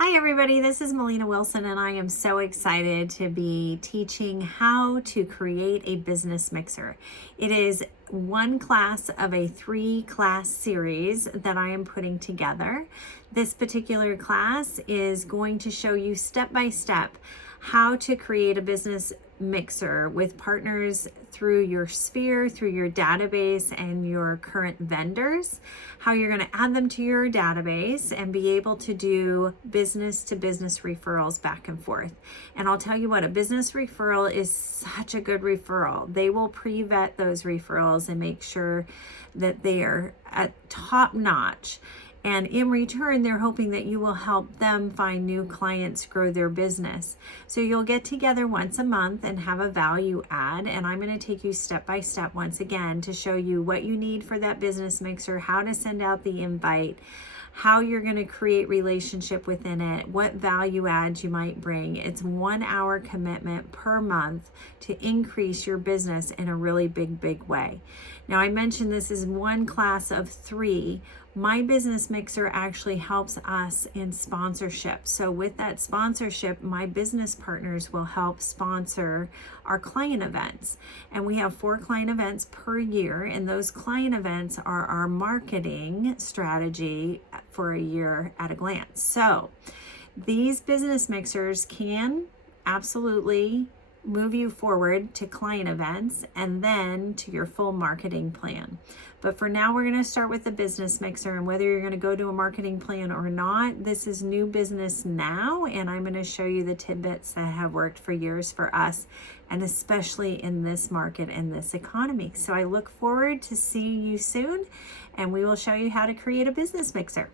Hi everybody, this is Mallina Wilson and I am so excited to be teaching how to create a business mixer. It is one class of a 3-class series that I am putting together. This particular class is going to show you step by step how to create a business mixer with partners through your sphere, through your database and your current vendors, how you're going to add them to your database and be able to do business to business referrals back and forth. And I'll tell you what, a business referral is such a good referral. They will pre-vet those referrals and make sure that they are at top notch. And in return, they're hoping that you will help them find new clients, grow their business. So you'll get together once a month and have a value add. And I'm going to take you step by step once again to show you what you need for that business mixer, how to send out the invite, how you're going to create relationship within it, what value adds you might bring. It's 1 hour commitment per month to increase your business in a really big way. Now, I mentioned this is one class of 3. My business mixer actually helps us in sponsorship. So with that sponsorship, my business partners will help sponsor our client events. And we have 4 client events per year. And those client events are our marketing strategy for a year at a glance. So these business mixers can absolutely move you forward to client events and then to your full marketing plan. But for now, we're going to start with the business mixer, and whether you're going to go to a marketing plan or not, this is new business now, and I'm going to show you the tidbits that have worked for years for us, and especially in this market and this economy. So I look forward to seeing you soon, and we will show you how to create a business mixer.